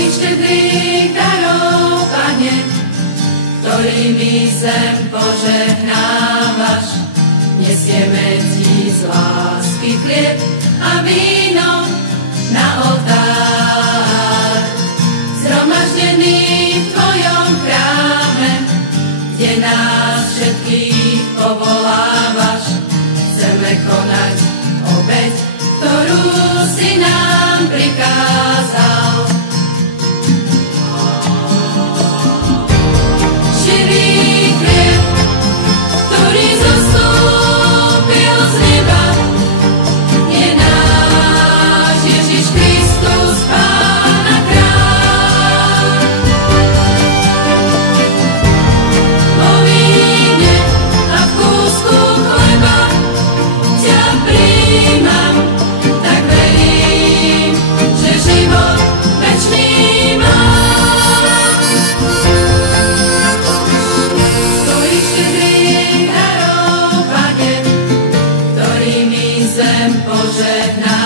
tvojich štedrých darov, Pane, ktorými zem požehnávaš. Nesieme ti z lásky chlieb a víno na oltár. Zhromaždený v tvojom chráme, kde nás všetkých povolávaš, chceme konať obeť, ktorú si nám prikázal. Živý chlieb, ktorý zostúpil z neba, je náš Ježiš Kristus, Pán a Kráľ. Vo víne a v kúsku chleba ťa prijímam, tak verím, že život večný mám. Z tvojich štedrých darov, Pane, ktorými zem požehnávaš.